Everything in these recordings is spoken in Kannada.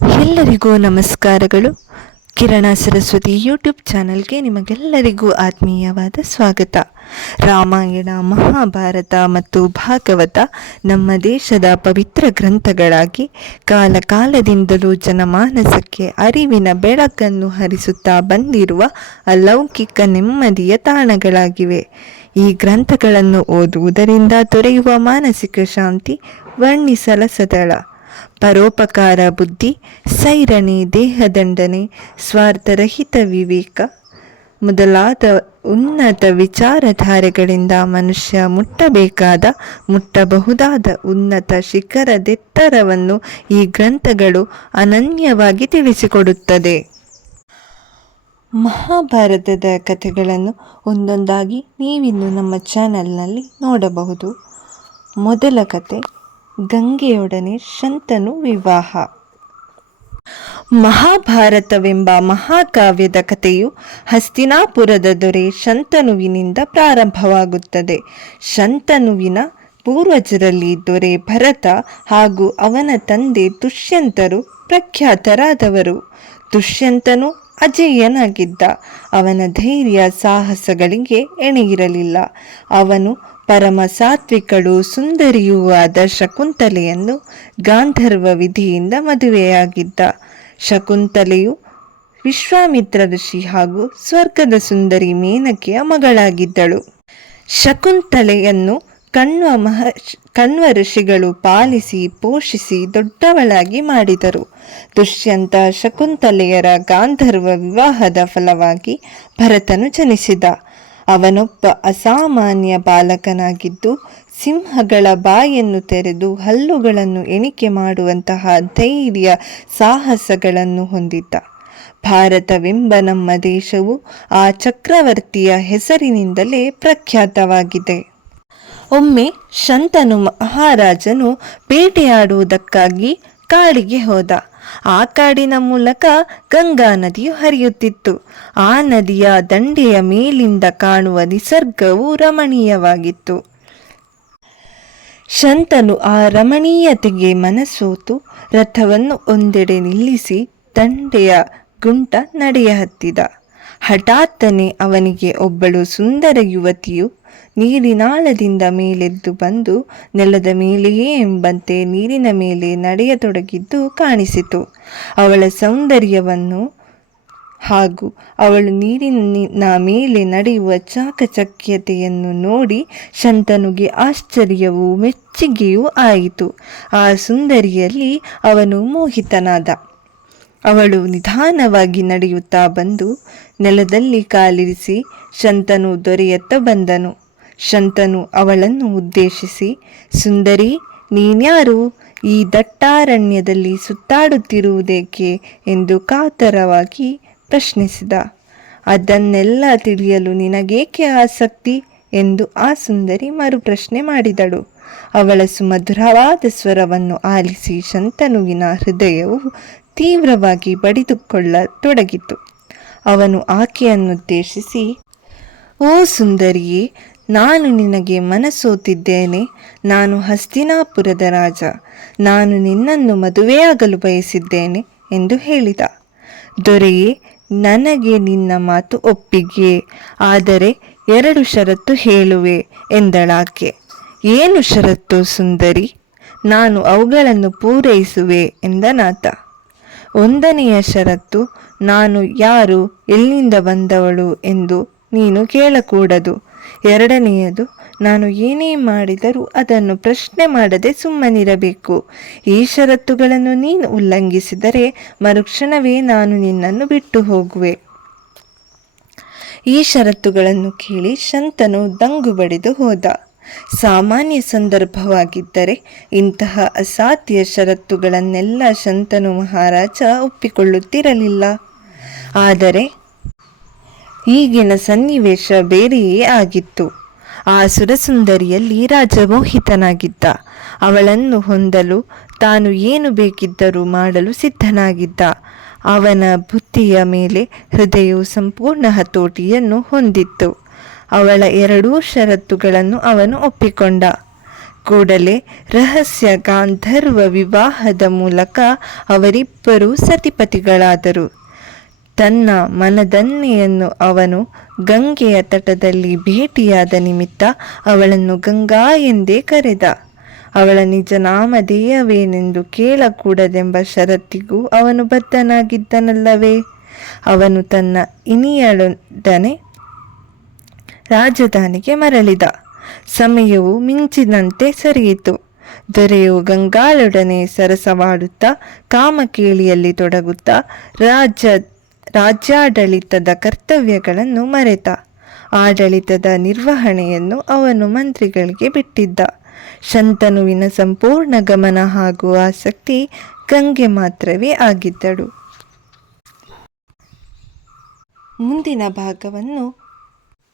ಎಲ್ಲರಿಗೂ ನಮಸ್ಕಾರಗಳು. ಕಿರಣ ಸರಸ್ವತಿ ಯೂಟ್ಯೂಬ್ ಚಾನಲ್ಗೆ ನಿಮಗೆಲ್ಲರಿಗೂ ಆತ್ಮೀಯವಾದ ಸ್ವಾಗತ. ರಾಮಾಯಣ, ಮಹಾಭಾರತ ಮತ್ತು ಭಾಗವತ ನಮ್ಮ ದೇಶದ ಪವಿತ್ರ ಗ್ರಂಥಗಳಾಗಿ ಕಾಲಕಾಲದಿಂದಲೂ ಜನಮಾನಸಕ್ಕೆ ಅರಿವಿನ ಬೆಳಕನ್ನು ಹರಿಸುತ್ತಾ ಬಂದಿರುವ ಅಲೌಕಿಕ ನೆಮ್ಮದಿಯ ತಾಣಗಳಾಗಿವೆ. ಈ ಗ್ರಂಥಗಳನ್ನು ಓದುವುದರಿಂದ ದೊರೆಯುವ ಮಾನಸಿಕ ಶಾಂತಿ ವರ್ಣಿಸಲಸದಳ. ಪರೋಪಕಾರ ಬುದ್ಧಿ, ಸೈರಣೆ ದೇಹದಂಡನೆ ಸ್ವಾರ್ಥರಹಿತ ವಿವೇಕ. ಮೊದಲಾದ ಉನ್ನತ ವಿಚಾರಧಾರೆಗಳಿಂದ ಮನುಷ್ಯ ಮುಟ್ಟಬೇಕಾದ, ಮುಟ್ಟಬಹುದಾದ ಉನ್ನತ ಶಿಖರದೆತ್ತರವನ್ನು ಈ ಗ್ರಂಥಗಳು ಅನನ್ಯವಾಗಿ ತಿಳಿಸಿಕೊಡುತ್ತದೆ. ಮಹಾಭಾರತದ ಕಥೆಗಳನ್ನು ಒಂದೊಂದಾಗಿ ನೀವಿನ್ನು ನಮ್ಮ ಚಾನೆಲ್ನಲ್ಲಿ ನೋಡಬಹುದು. ಮೊದಲ ಕತೆ ಗಂಗೆಯೊಡನೆ ಶಂತನು ವಿವಾಹ. ಮಹಾಭಾರತವೆಂಬ ಮಹಾಕಾವ್ಯದ ಕಥೆಯು ಹಸ್ತಿನಾಪುರದ ದೊರೆ ಶಂತನುವಿನಿಂದ ಪ್ರಾರಂಭವಾಗುತ್ತದೆ. ಶಂತನುವಿನ ಪೂರ್ವಜರಲ್ಲಿ ದೊರೆ ಭರತ ಹಾಗೂ ಅವನ ತಂದೆ ದುಷ್ಯಂತರು ಪ್ರಖ್ಯಾತರಾದವರು. ದುಷ್ಯಂತನು ಅಜೇಯನಾಗಿದ್ದ. ಅವನ ಧೈರ್ಯ ಸಾಹಸಗಳಿಗೆ ಎಣೆಯಿರಲಿಲ್ಲ. ಅವನು ಪರಮ ಸಾತ್ವಿಕಳು ಸುಂದರಿಯೂ ಆದ ಶಕುಂತಲೆಯನ್ನು ಗಾಂಧರ್ವ ವಿಧಿಯಿಂದ ಮದುವೆಯಾಗಿದ್ದ. ಶಕುಂತಲೆಯು ವಿಶ್ವಾಮಿತ್ರ ಋಷಿ ಹಾಗೂ ಸ್ವರ್ಗದ ಸುಂದರಿ ಮೇನಕೆಯ ಮಗಳಾಗಿದ್ದಳು. ಶಕುಂತಲೆಯನ್ನು ಕಣ್ವ ಮಹ, ಕಣ್ವ ಋಷಿಗಳು ಪಾಲಿಸಿ, ಪೋಷಿಸಿ ದೊಡ್ಡವಳಾಗಿ ಮಾಡಿದರು. ದುಷ್ಯಂತ ಶಕುಂತಲೆಯರ ಗಾಂಧರ್ವ ವಿವಾಹದ ಫಲವಾಗಿ ಭರತನು ಜನಿಸಿದ. ಅವನೊಬ್ಬ ಅಸಾಮಾನ್ಯ ಬಾಲಕನಾಗಿದ್ದು ಸಿಂಹಗಳ ಬಾಯನ್ನು ತೆರೆದು ಹಲ್ಲುಗಳನ್ನು ಎಣಿಕೆ ಮಾಡುವಂತಹ ಧೈರ್ಯ ಸಾಹಸಗಳನ್ನು ಹೊಂದಿದ್ದ. ಭಾರತವೆಂಬ ನಮ್ಮ ದೇಶವು ಆ ಚಕ್ರವರ್ತಿಯ ಹೆಸರಿನಿಂದಲೇ ಪ್ರಖ್ಯಾತವಾಗಿದೆ. ಒಮ್ಮೆ ಶಂತನು ಮಹಾರಾಜನು ಬೇಟೆಯಾಡುವುದಕ್ಕಾಗಿ ಕಾಡಿಗೆ ಹೋದ. ಆ ಕಾಡಿನ ಮೂಲಕ ಗಂಗಾ ನದಿಯು ಹರಿಯುತ್ತಿತ್ತು. ಆ ನದಿಯ ದಂಡೆಯ ಮೇಲಿಂದ ಕಾಣುವ ನಿಸರ್ಗವು ರಮಣೀಯವಾಗಿತ್ತು. ಶಂತನು ಆ ರಮಣೀಯತೆಗೆ ಮನಸೋತು, ರಥವನ್ನು ಒಂದೆಡೆ ನಿಲ್ಲಿಸಿ ದಂಡೆಯ ಗುಂಟ ನಡೆಯ ಹತ್ತಿದ ಹಠಾತ್ತನೆ ಅವನಿಗೆ ಒಬ್ಬಳು ಸುಂದರ ಯುವತಿಯು ನೀರಿನಾಳದಿಂದ ಮೇಲೆದ್ದು ಬಂದು ನೆಲದ ಮೇಲೆಯೇ ಎಂಬಂತೆ ನೀರಿನ ಮೇಲೆ ನಡೆಯತೊಡಗಿದ್ದು ಕಾಣಿಸಿತು. ಅವಳ ಸೌಂದರ್ಯವನ್ನು ಹಾಗೂ ಅವಳು ನೀರಿನ ಮೇಲೆ ನಡೆಯುವ ಚಾಕಚಕ್ಯತೆಯನ್ನು ನೋಡಿ ಶಂತನುಗೆ ಆಶ್ಚರ್ಯವೂ ಮೆಚ್ಚುಗೆಯೂ ಆಯಿತು. ಆ ಸುಂದರಿಯಲ್ಲಿ ಅವನು ಮೋಹಿತನಾದ. ಅವಳು ನಿಧಾನವಾಗಿ ನಡೆಯುತ್ತಾ ಬಂದು ನೆಲದಲ್ಲಿ ಕಾಲಿರಿಸಿ ಶಂತನು ದೊರೆಯತ್ತ ಬಂದನು. ಶಂತನು ಅವಳನ್ನು ಉದ್ದೇಶಿಸಿ, ಸುಂದರಿ, ನೀನ್ಯಾರು ಈ ದಟ್ಟಾರಣ್ಯದಲ್ಲಿ ಸುತ್ತಾಡುತ್ತಿರುವುದೇಕೆ? ಎಂದು ಕಾತರವಾಗಿ ಪ್ರಶ್ನಿಸಿದ. ಅದನ್ನೆಲ್ಲ ತಿಳಿಯಲು ನಿನಗೇಕೆ ಆಸಕ್ತಿ? ಎಂದು ಆ ಸುಂದರಿ ಮರುಪ್ರಶ್ನೆ ಮಾಡಿದಳು. ಅವಳ ಸುಮಧುರವಾದ ಸ್ವರವನ್ನು ಆಲಿಸಿ ಶಂತನುವಿನ ಹೃದಯವು ತೀವ್ರವಾಗಿ ಬಡಿದುಕೊಳ್ಳತೊಡಗಿತು. ಅವನು ಆಕೆಯನ್ನುದ್ದೇಶಿಸಿ, ಓ ಸುಂದರಿಯೇ, ನಾನು ನಿನಗೆ ಮನಸೋತಿದ್ದೇನೆ. ನಾನು ಹಸ್ತಿನಾಪುರದ ರಾಜ. ನಾನು ನಿನ್ನನ್ನು ಮದುವೆಯಾಗಲು ಬಯಸಿದ್ದೇನೆ ಎಂದು ಹೇಳಿದ. ದೊರೆಯೇ, ನನಗೆ ನಿನ್ನ ಮಾತು ಒಪ್ಪಿಗೆ. ಆದರೆ ಎರಡು ಷರತ್ತು ಹೇಳುವೆ ಎಂದಳಾಕೆ. ಏನು ಷರತ್ತು ಸುಂದರಿ? ನಾನು ಅವುಗಳನ್ನು ಪೂರೈಸುವೆ ಎಂದನಾತ. ಒಂದನೆಯ ಷರತ್ತು, ನಾನು ಯಾರು, ಎಲ್ಲಿಂದ ಬಂದವಳು ಎಂದು ನೀನು ಕೇಳಕೂಡದು. ಎರಡನೆಯದು, ನಾನು ಏನೇ ಮಾಡಿದರೂ ಅದನ್ನು ಪ್ರಶ್ನೆ ಮಾಡದೆ ಸುಮ್ಮನಿರಬೇಕು. ಈ ಷರತ್ತುಗಳನ್ನು ನೀನು ಉಲ್ಲಂಘಿಸಿದರೆ ಮರುಕ್ಷಣವೇ ನಾನು ನಿನ್ನನ್ನು ಬಿಟ್ಟು ಹೋಗುವೆ. ಈ ಷರತ್ತುಗಳನ್ನು ಕೇಳಿ ಶಂತನು ದಂಗು ಬಡಿದು ಹೋದ. ಸಾಮಾನ್ಯ ಸಂದರ್ಭವಾಗಿದ್ದರೆ ಇಂತಹ ಅಸಾಧ್ಯ ಷರತ್ತುಗಳನ್ನೆಲ್ಲ ಶಂತನು ಮಹಾರಾಜ ಒಪ್ಪಿಕೊಳ್ಳುತ್ತಿರಲಿಲ್ಲ. ಆದರೆ ಈಗಿನ ಸನ್ನಿವೇಶ ಬೇರೆಯೇ ಆಗಿತ್ತು. ಆ ಸುರಸುಂದರಿಯಲ್ಲಿ ರಾಜಮೋಹಿತನಾಗಿದ್ದ. ಅವಳನ್ನು ಹೊಂದಲು ತಾನು ಏನು ಬೇಕಿದ್ದರೂ ಮಾಡಲು ಸಿದ್ಧನಾಗಿದ್ದ. ಅವನ ಬುದ್ಧಿಯ ಮೇಲೆ ಹೃದಯವು ಸಂಪೂರ್ಣ ಹತೋಟಿಯನ್ನು ಹೊಂದಿತ್ತು. ಅವಳ ಎರಡೂ ಷರತ್ತುಗಳನ್ನು ಅವನು ಒಪ್ಪಿಕೊಂಡ. ಕೂಡಲೇ ರಹಸ್ಯ ಗಾಂಧರ್ವ ವಿವಾಹದ ಮೂಲಕ ಅವರಿಬ್ಬರೂ ಸತಿಪತಿಗಳಾದರು. ತನ್ನ ಮನದನ್ನೆಯನ್ನು ಅವನು ಗಂಗೆಯ ತಟದಲ್ಲಿ ಭೇಟಿಯಾದ ನಿಮಿತ್ತ ಅವಳನ್ನು ಗಂಗಾ ಎಂದೇ ಕರೆದ. ಅವಳ ನಿಜ ನಾಮಧೇಯವೇನೆಂದು ಕೇಳಕೂಡದೆಂಬ ಷರತ್ತಿಗೂ ಅವನು ಬದ್ಧನಾಗಿದ್ದನಲ್ಲವೇ? ಅವನು ತನ್ನ ಇನಿಯಳೊಡನೆ ರಾಜಧಾನಿಗೆ ಮರಳಿದ. ಸಮಯವು ಮಿಂಚಿನಂತೆ ಸರಿಯಿತು. ದೊರೆಯು ಗಂಗಾಳೊಡನೆ ಸರಸವಾಡುತ್ತಾ, ಕಾಮಕೇಳಿಯಲ್ಲಿ ತೊಡಗುತ್ತಾ ರಾಜ್ಯ ರಾಜ್ಯಾಡಳಿತದ ಕರ್ತವ್ಯಗಳನ್ನು ಮರೆತ. ಆಡಳಿತದ ನಿರ್ವಹಣೆಯನ್ನು ಅವನು ಮಂತ್ರಿಗಳಿಗೆ ಬಿಟ್ಟಿದ್ದ. ಶಂತನುವಿನ ಸಂಪೂರ್ಣ ಗಮನ ಹಾಗೂ ಆಸಕ್ತಿ ಗಂಗೆ ಮಾತ್ರವೇ ಆಗಿದ್ದಳು. ಮುಂದಿನ ಭಾಗವನ್ನು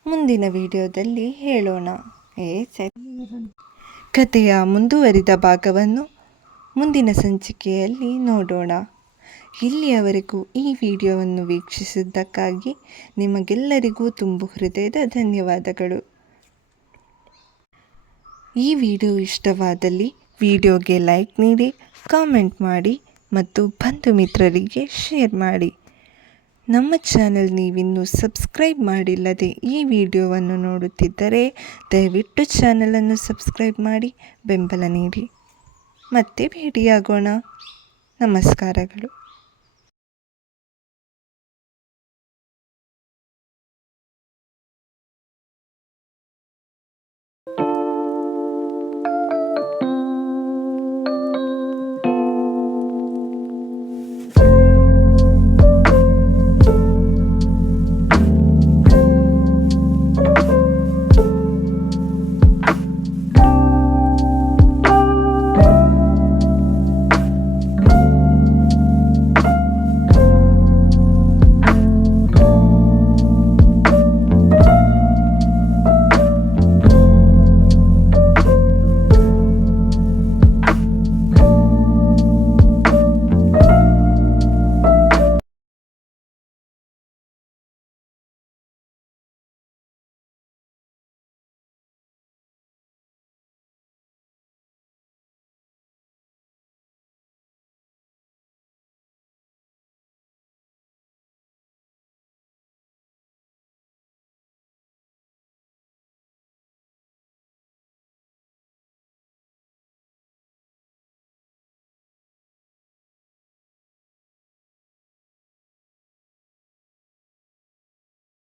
ಮುಂದಿನ ವಿಡಿಯೋದಲ್ಲಿ ಹೇಳೋಣ. ಏ, ಸರಿ. ಕಥೆಯ ಮುಂದುವರಿದ ಭಾಗವನ್ನು ಮುಂದಿನ ಸಂಚಿಕೆಯಲ್ಲಿ ನೋಡೋಣ. ಇಲ್ಲಿಯವರೆಗೂ ಈ ವಿಡಿಯೋವನ್ನು ವೀಕ್ಷಿಸಿದ್ದಕ್ಕಾಗಿ ನಿಮಗೆಲ್ಲರಿಗೂ ತುಂಬು ಹೃದಯದ ಧನ್ಯವಾದಗಳು. ಈ ವಿಡಿಯೋ ಇಷ್ಟವಾದಲ್ಲಿ ವಿಡಿಯೋಗೆ ಲೈಕ್ ನೀಡಿ, ಕಾಮೆಂಟ್ ಮಾಡಿ ಮತ್ತು ಬಂಧು ಮಿತ್ರರಿಗೆ ಶೇರ್ ಮಾಡಿ. ನಮ್ಮ ಚಾನೆಲ್ ನೀವಿನ್ನೂ ಸಬ್ಸ್ಕ್ರೈಬ್ ಮಾಡಿಲ್ಲದೆ ಈ ವಿಡಿಯೋವನ್ನು ನೋಡುತ್ತಿದ್ದರೆ ದಯವಿಟ್ಟು ಚಾನಲನ್ನು ಸಬ್ಸ್ಕ್ರೈಬ್ ಮಾಡಿ, ಬೆಂಬಲ ನೀಡಿ. ಮತ್ತೆ ಭೇಟಿಯಾಗೋಣ. ನಮಸ್ಕಾರಗಳು.